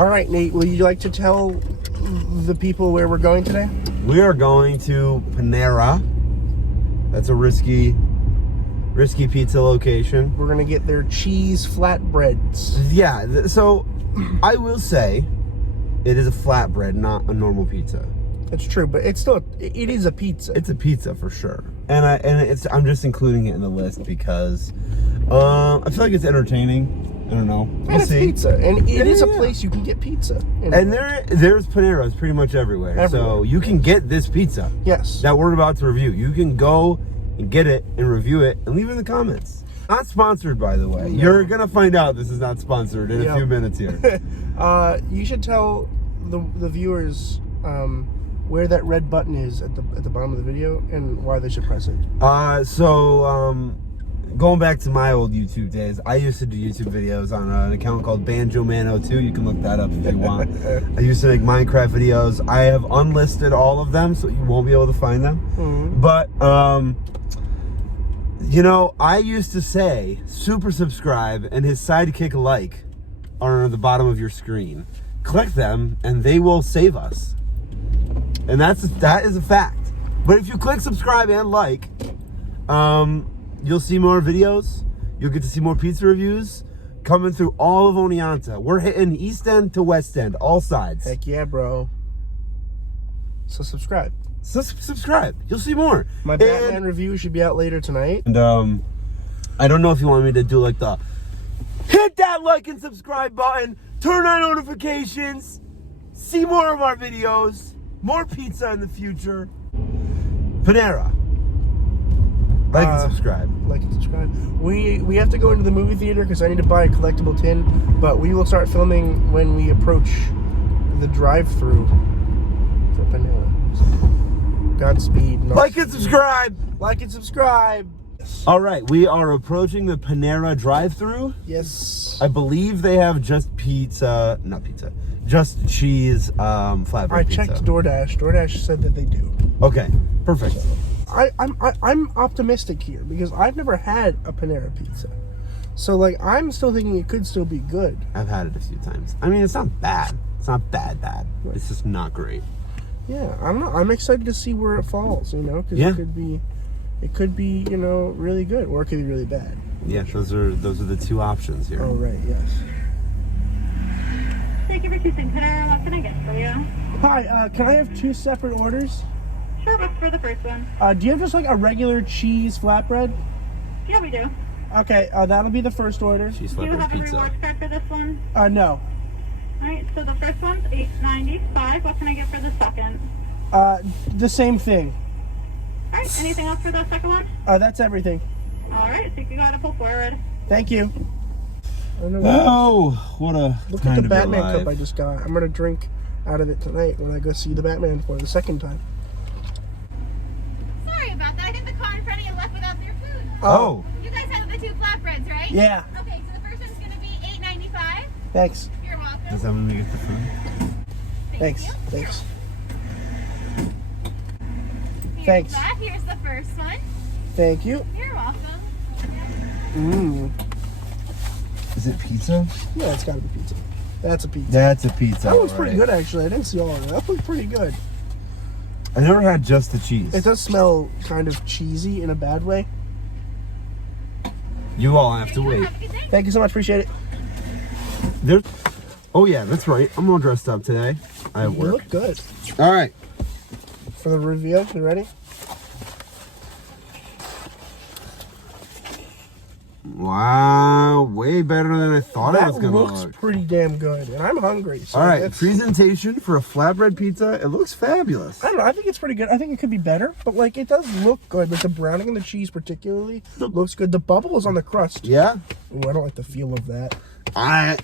All right, Nate, would you like to tell the people where we're going today? We are going to Panera. That's a risky pizza location. We're gonna get their cheese flatbreads. Yeah, so I will say it is a flatbread, not a normal pizza. It's true, but it is a pizza. It's a pizza for sure, and I'm just including it in the list because I feel like it's entertaining. I don't know. We'll see. Pizza, and it is a place you can get pizza. And there's Paneras pretty much everywhere, so you can get this pizza. Yes. That we're about to review. You can go and get it and review it and leave it in the comments. Not sponsored, by the way. No. You're gonna find out this is not sponsored in a few minutes here. You should tell the viewers where that red button is at the bottom of the video and why they should press it. Going back to my old YouTube days, I used to do YouTube videos on an account called BanjoMan02. You can look that up if you want. I used to make Minecraft videos. I have unlisted all of them, so you won't be able to find them. Mm-hmm. But, you know, I used to say super subscribe and his sidekick like are on the bottom of your screen. Click them and they will save us. And that is a fact. But if you click subscribe and like, you'll see more videos. You'll get to see more pizza reviews coming through all of Oneonta. We're hitting East End to West End, all sides. Heck yeah, bro. So subscribe. Subscribe. You'll see more. My Batman review should be out later tonight. And I don't know if you want me to do like the hit that like and subscribe button, turn on notifications, see more of our videos, more pizza in the future. Panera. Like and subscribe. Like and subscribe. We have to go into the movie theater because I need to buy a collectible tin, but we will start filming when we approach the drive-through for Panera. So, Godspeed. Like and subscribe. Like and subscribe. Yes. All right, we are approaching the Panera Drive-Through. Yes. I believe they have just cheese flatbread I pizza. checked DoorDash. DoorDash said that they do. Okay, perfect. So, I'm optimistic here because I've never had a Panera pizza, so like I'm still thinking it could still be good. I've had it a few times. I mean, it's not bad. It's not bad. Right. It's just not great. Yeah, I don't know. I'm excited to see where it falls. You know, because it could be you know really good or it could be really bad. Yeah, those are the two options here. Oh right, yes. Thank you for choosing Panera. What can I get for you? Hi, can I have 2 separate orders? Sure, what's for the first one? Do you have just like a regular cheese flatbread? Yeah, we do. Okay, that'll be the first order. Cheese Do you flatbread have pizza. a rewards card for this one? No. Alright, so the first one's $8.95. What can I get for the second? The same thing. Alright, anything else for the second one? That's everything. Alright, so you can go ahead and pull forward. Thank you. Oh, what a Look time at the to be Batman alive. cup I just got. I'm gonna drink out of it tonight when I go see the Batman for the second time. Sorry about that. I think the car in front of you left without your food. Oh. You guys have the 2 flatbreads, right? Yeah. Okay, so the first one's going to be $8.95. Thanks. You're welcome. Does that mean we get the food? Thanks. You. Thanks. Here's Thanks. that. Here's the first one. Thank you. You're welcome. Mmm. Is it pizza? Yeah, it's gotta be pizza. That's a pizza. That's a pizza. That was pretty good, actually. I didn't see all of that. That was pretty good. I never had just the cheese. It does smell kind of cheesy in a bad way. You all have to wait. Have a good day. Thank you so much. Appreciate it. Oh yeah, that's right. I'm all dressed up today. I have You work. look good. All right. For the reveal, you ready? Wow, way better than I thought it was That gonna looks look. pretty damn good, and I'm hungry. So All right, that's- presentation for a flatbread pizza. It looks fabulous. I don't know. I think it's pretty good. I think it could be better, but like it does look good. Like the browning and the cheese, particularly, looks good. The bubbles on the crust. Yeah, Ooh, I don't like the feel of that. I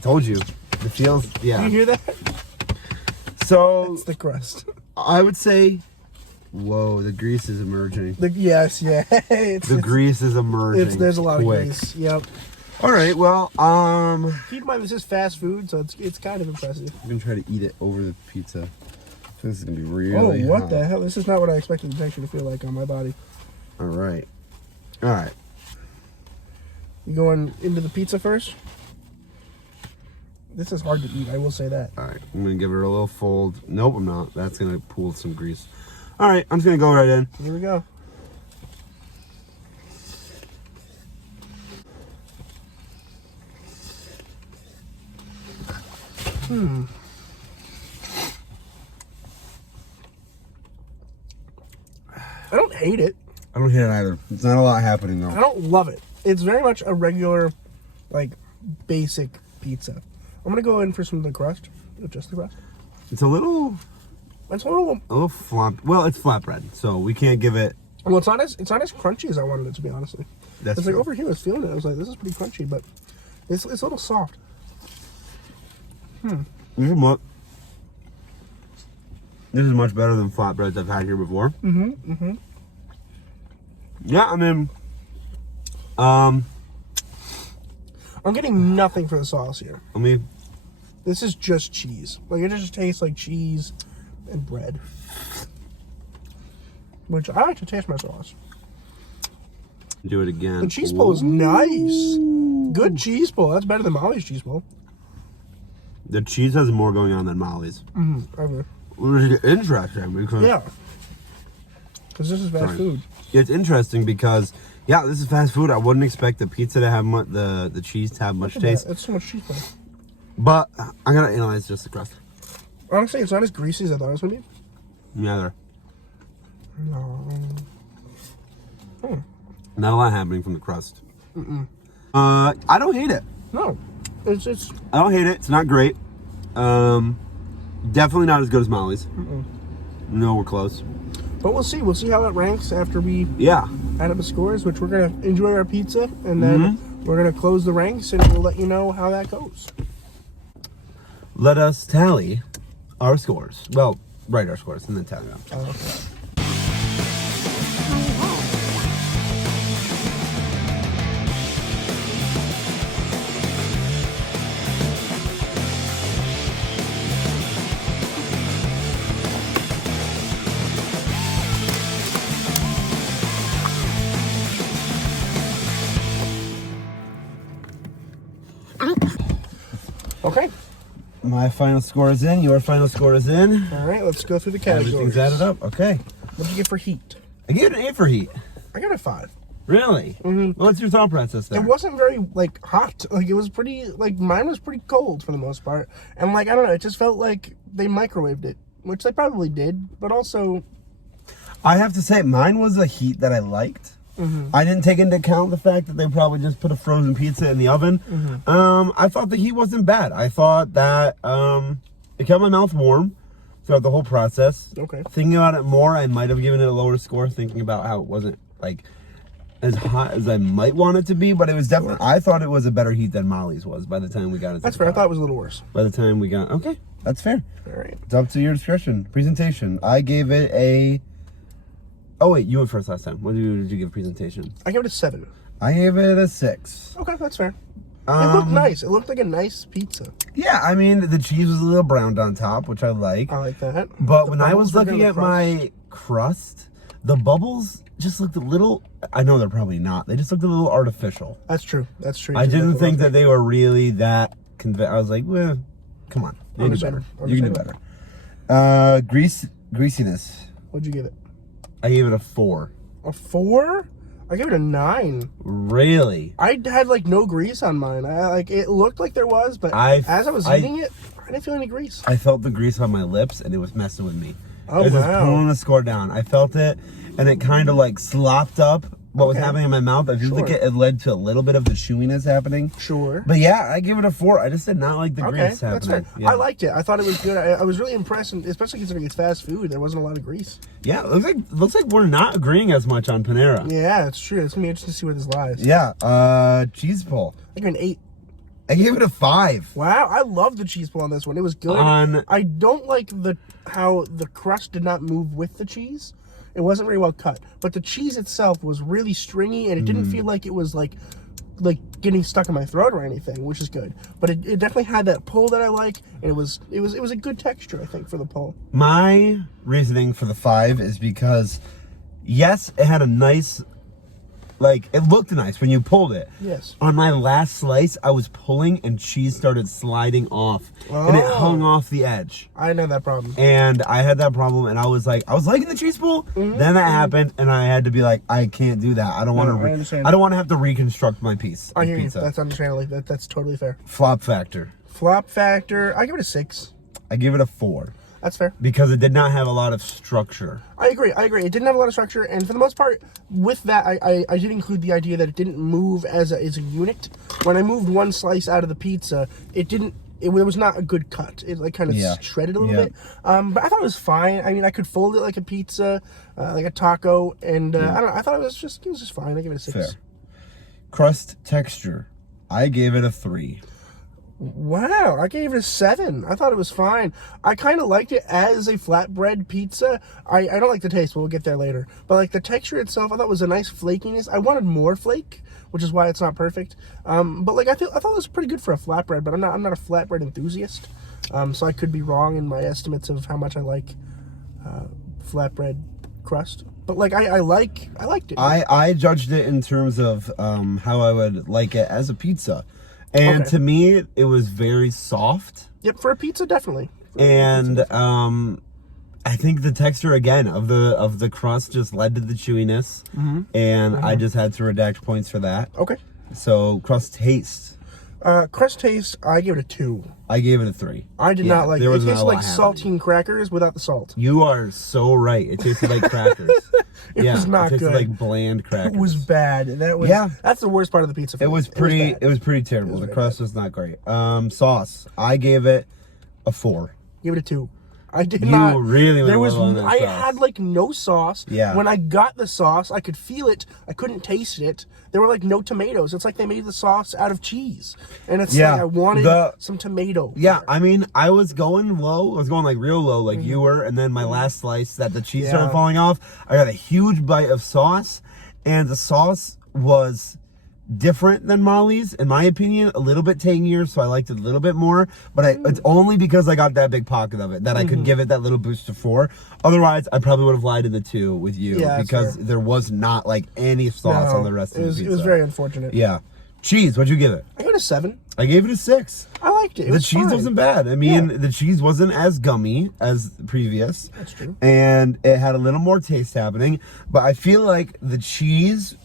told you, the feels. Do you Yeah. hear that? So It's the crust. I would say, whoa, the grease is emerging. Yes, yeah. The grease is emerging. There's a lot quick. of grease. Yep. All right, well, Keep in mind this is fast food, so it's kind of impressive. I'm gonna try to eat it over the pizza. This is gonna be really Oh, what hot. the hell? This is not what I expected the texture to feel like on my body. All right. All right. You going into the pizza first? This is hard to eat, I will say that. All right, I'm gonna give it a little fold. Nope, I'm not. That's gonna pool some grease. All right, I'm just gonna go right in. Here we go. I don't hate it. I don't hate it either. It's not a lot happening though. I don't love it. It's very much a regular, like, basic pizza. I'm gonna go in for some of the crust. Just the crust. It's a little flop. Well, it's flatbread, so we can't give it. Well, it's not as crunchy as I wanted it to be, honestly. That's it's true. like over here, I was feeling it. I was like, this is pretty crunchy, but it's a little soft. This is much better than flatbreads I've had here before. Yeah, I mean, I'm getting nothing for the sauce here. I mean, This is just cheese. Like, it just tastes like cheese and bread. Which I like to taste my sauce. do it again. The cheese pull is nice. Good cheese pull. That's better than Molly's cheese pull. The cheese has more going on than Molly's. Ever. Which is interesting because Yeah. Because this is fast food. it's interesting because yeah, this is fast food. I wouldn't expect the pizza to have the cheese to have much Look at taste. that. It's so much cheese pull. But I'm gonna analyze just the crust. Honestly, it's not as greasy as I thought it was going to be. Neither. No. Not a lot happening from the crust. I don't hate it. No. It's I don't hate it. It's not great. Definitely not as good as Molly's. No, we're close. But we'll see. We'll see how it ranks after we Yeah. add up the scores, which we're going to enjoy our pizza, and then we're going to close the ranks, and we'll let you know how that goes. Let us tally our scores. Well, write our scores and then tally them. Okay. Okay. My final score is in. Your final score is in. All right, let's go through the categories. Everything's added up. Okay. What did you get for heat? I gave it an 8 for heat. I got a 5. Really? What's your thought process there? It wasn't very, like, hot. Like, it was pretty, like, mine was pretty cold for the most part. And, like, I don't know, it just felt like they microwaved it, which they probably did, but also... I have to say, mine was a heat that I liked. I didn't take into account the fact that they probably just put a frozen pizza in the oven. I thought the heat wasn't bad. I thought that it kept my mouth warm throughout the whole process. Okay. Thinking about it more, I might have given it a lower score, thinking about how it wasn't, like, as hot as I might want it to be, but it was definitely, I thought it was a better heat than Molly's was by the time we got it. That's fair. I thought it was a little worse. By the time we got, okay, that's fair. All right. It's up to your discretion. Presentation. I gave it a, oh wait, you went first last time. What did you give presentation? I give it a 7. I gave it a 6. Okay, that's fair. It looked nice. It looked like a nice pizza. Yeah, I mean, the cheese was a little browned on top, which I like. I like that. But The when I bubbles was were looking gonna at my crust, the bubbles just looked a little, I know they're probably not, they just looked a little artificial. That's true. That's true. I didn't think that they were really that I was like, well, come on. You can do better. You can do better. Greasiness. What'd you give it? I gave it a 4. A 4? I gave it a 9. Really? I had like no grease on mine. It looked like there was, but as I was eating it, I didn't feel any grease. I felt the grease on my lips and it was messing with me. Oh, it was just wow. pulling the score down. I felt it and it kind of like slopped up what was Okay. happening in my mouth. I feel like it led to a little bit of the chewiness happening. Sure. But yeah, I give it a 4. I just did not like the Okay, grease that's happening. fair. Yeah. I liked it. I thought it was good. I was really impressed, and especially considering it's fast food. There wasn't a lot of grease. Yeah, it looks like we're not agreeing as much on Panera. Yeah, it's true. It's gonna be interesting to see where this lies. Yeah, cheese pull. I give it an 8. I gave it a 5. Wow, I love the cheese pull on this one. It was good. I don't like how the crust did not move with the cheese. It wasn't very well cut, but the cheese itself was really stringy, and it didn't feel like it was like getting stuck in my throat or anything, which is good. But it definitely had that pull that I like, and it was a good texture, I think, for the pull. My reasoning for the 5 is because, yes, it had a nice Like, it looked nice when you pulled it. Yes. On my last slice, I was pulling and cheese started sliding off. And it hung off the edge. I know that problem. And I had that problem, and I was liking the cheese pull. Then that happened, and I had to be like, I can't do that. I don't want to. I don't want to have to reconstruct my piece. I of hear you. pizza. That's understandable. That's totally fair. Flop factor. Flop factor. I give it a 6. I give it a 4 That's fair. because it did not have a lot of structure. I agree. It didn't have a lot of structure, and for the most part, with that, I did include the idea that it didn't move as a unit. When I moved one slice out of the pizza, it didn't. It was not a good cut. It like kind of shredded a little bit. But I thought it was fine. I mean, I could fold it like a pizza, like a taco, and I don't know. I thought it was just fine. I give it a 6. Fair. Crust texture. I gave it a 3. Wow, I gave it a 7. I thought it was fine. I kind of liked it as a flatbread pizza. I don't like the taste, but we'll get there later. But like the texture itself, I thought was a nice flakiness. I wanted more flake, which is why it's not perfect. But like I thought it was pretty good for a flatbread. But I'm not a flatbread enthusiast, so I could be wrong in my estimates of how much I like flatbread crust. But like I liked it. I judged it in terms of how I would like it as a pizza. And to me, it was very soft. Yep, for a pizza, definitely. And I think the texture again of the crust just led to the chewiness, and I just had to redact points for that. Okay. So crust taste. Crust taste, I gave it a 2. I gave it a 3. I did not like it. It tasted like saltine saltine crackers without the salt. You are so right. It tasted like crackers. It was not it tasted good. like bland crackers. It was bad. That's the worst part of the pizza. It was pretty. It was pretty terrible. The crust was not great. Sauce. I gave it a 4. Give it a 2. I did not. You really went there was. low on that I sauce. had like no sauce. Yeah. When I got the sauce, I could feel it. I couldn't taste it. There were like no tomatoes. It's like they made the sauce out of cheese, and it's like I wanted some tomato. Yeah, I mean, I was going low. I was going like real low, like you were, and then my last slice that the cheese started falling off. I got a huge bite of sauce, and the sauce was different than Molly's, in my opinion, a little bit tangier, so I liked it a little bit more, but it's only because I got that big pocket of it that I could give it that little boost to 4. Otherwise, I probably would have lied to the 2 with you because there was not like any sauce on the rest of the pizza. It was very unfortunate. Yeah. Cheese, what'd you give it? I gave it a 7. I gave it a 6. I liked it. The cheese wasn't bad. I mean, the cheese wasn't as gummy as the previous. That's true. And it had a little more taste happening, but I feel like the cheese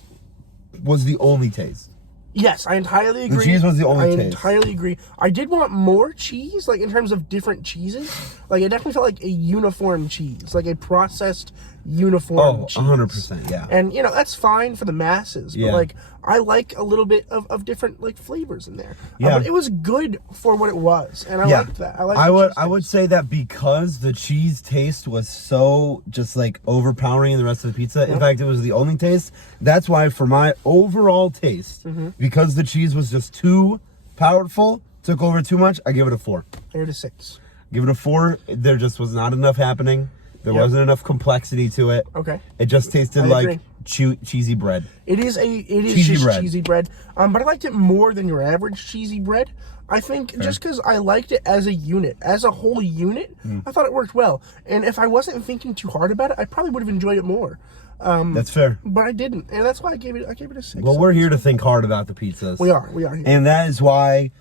was the only taste. Yes, I entirely agree. The cheese was the only taste. I entirely agree. I did want more cheese, like in terms of different cheeses. Like it definitely felt like a uniform cheese, like a processed uniform cheese. 100%, yeah. And you know, that's fine for the masses, but like I like a little bit of different like flavors in there. Yeah. But it was good for what it was, and I liked that. I would say that because the cheese taste was so just like overpowering in the rest of the pizza. In fact, it was the only taste. That's why for my overall taste, because the cheese was just too powerful, took over too much, I give it a 4. I give it a 6. Give it a 4. There just was not enough happening. There wasn't enough complexity to it. Okay. It just tasted like cheesy bread. It is cheesy bread. But I liked it more than your average cheesy bread. I think just because I liked it as a unit, as a whole unit, I thought it worked well. And if I wasn't thinking too hard about it, I probably would have enjoyed it more. That's fair. But I didn't, and that's why I gave it a 6. Well, we're here to think hard about the pizzas. We are here. And that is why,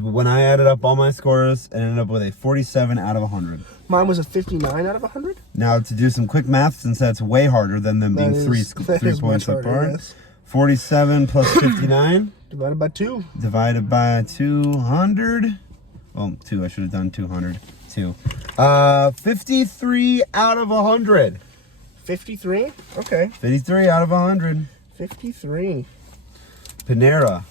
when I added up all my scores, it ended up with a 47 out of 100. Mine was a 59 out of 100. Now, to do some quick math, since that's way harder than them being 3 points apart. Yes. 47 plus 59. Divided by 2. Divided by 200. Well, 2. I should have done 200. 2. 53 out of 100. 53? Okay. 53 out of 100. 53. Panera.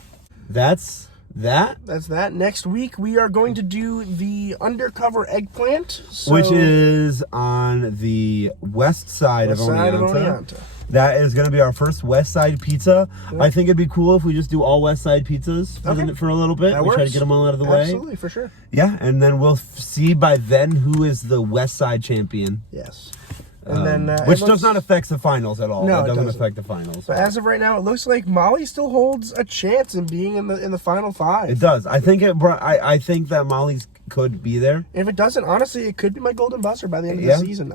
That's that. That's that. Next week, we are going to do the undercover eggplant. Which is on the west side of Oneonta. That is going to be our first west side pizza. Yep. I think it'd be cool if we just do all west side pizzas for a little bit. We try to get them all out of the way. Absolutely, for sure. Yeah, and then we'll see by then who is the west side champion. Yes. And then, which does not affect the finals at all. No, it doesn't affect the finals. But as of right now, it looks like Molly still holds a chance in being in the final 5. It does. I think I think that Molly's could be there. If it doesn't, honestly, it could be my golden buzzer by the end of the season.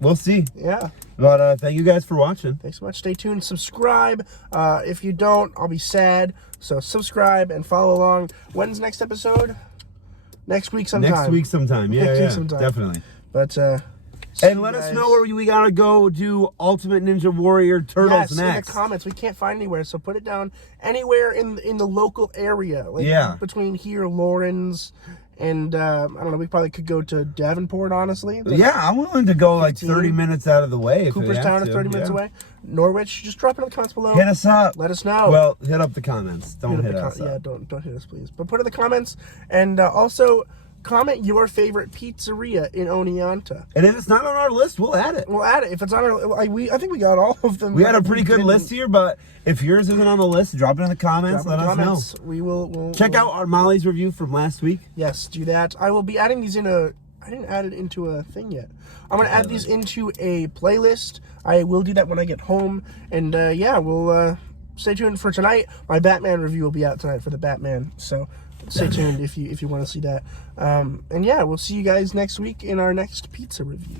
we'll see. Yeah. But thank you guys for watching. Thanks so much. Stay tuned. Subscribe. If you don't, I'll be sad. So subscribe and follow along. When's the next episode? Next week sometime. Next week sometime. Yeah, Next week sometime. Definitely. But and let us know where we gotta go do Ultimate Ninja Warrior Turtles yes, next. in the comments. We can't find anywhere, so put it down anywhere in the local area. Like Yeah. between here, Lawrence, and I don't know. We probably could go to Davenport, honestly. But Yeah, I'm willing to go like 15. 30 minutes out of the way. If we have Cooperstown is to. 30 minutes Yeah. away. Norwich, just drop it in the comments below. Hit us up. Let us know. Well, hit up the comments. Don't hit the us up. Yeah, don't hit us, please. But put in the comments, and also comment your favorite pizzeria in Oneonta. And if it's not on our list, we'll add it. We'll add it if it's on our. I think we got all of them. We had a pretty good list here, but if yours isn't on the list, drop it in the comments. Drop in Let the us comments. know. We'll Check out our Molly's review from last week. Yes, do that. I will be adding these in a. I didn't add it into a thing yet. I'm gonna add these into a playlist. I will do that when I get home, and yeah, we'll stay tuned for tonight. My Batman review will be out tonight for the Batman, so stay tuned if you want to see that. And yeah, we'll see you guys next week in our next pizza review.